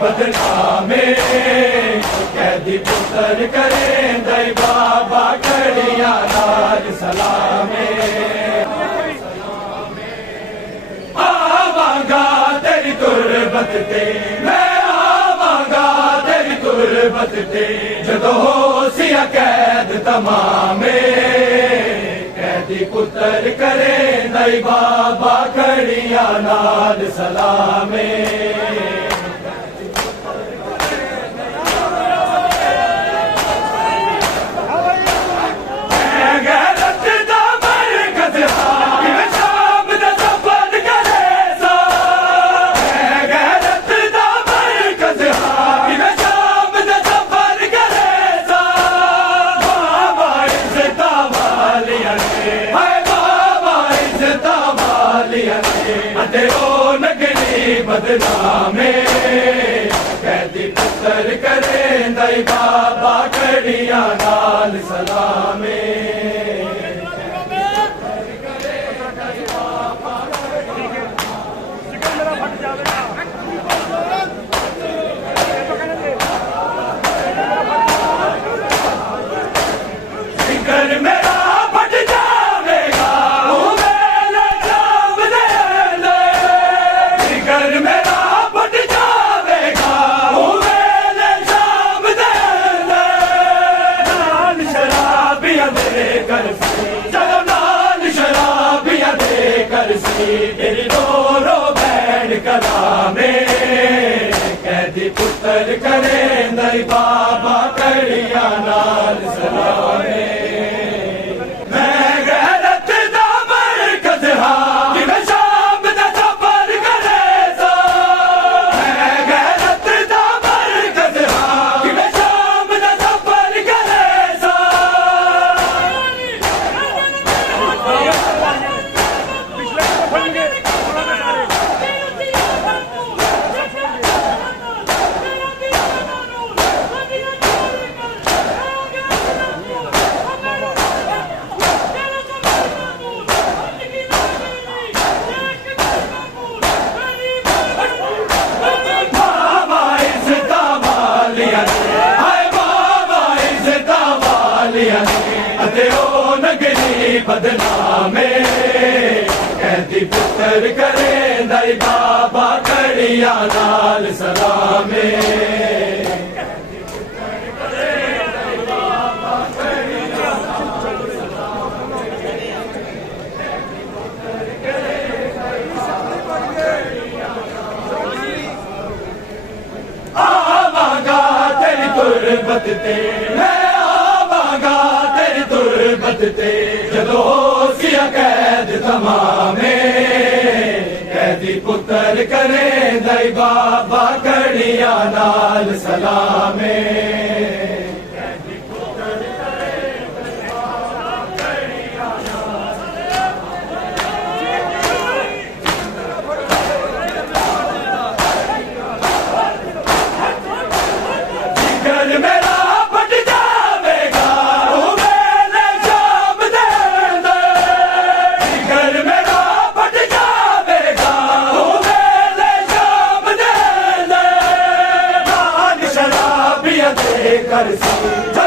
बदनामे कैदी पुत्र करें दई बाबा कड़िया नाल सलामे आवांगा तेरी तुरबत ते मैं आवांगा तेरी तुरबत ते जदों होसिया कैद तमामे कैदी पुत्र करें दई बाबा कड़िया नाल सलामे बदनामे कैदी पुत्र करें दई बाबा कड़िया नाल सलामे तेरी रो रो बैठ कलामे कैदी पुत्र करें दई बाबा कड़िया नाल सलामे मैं गैरत दा मरकज़ हां कि मैं शाम दा सफर करे सा मैं गैरत दा मरकज़ हां कि मैं शाम दा सफर करे सा बदनामे कैदी पुत्र करें दई बाबा कड़िया नाल सलामे आवांगा तेरी तुरबत ते मैं आवांगा तेरी तुरबत ते जदों होसिया कैद तमामे कैदी पुत्र करें दई बाबा कड़िया नाल सलामे कर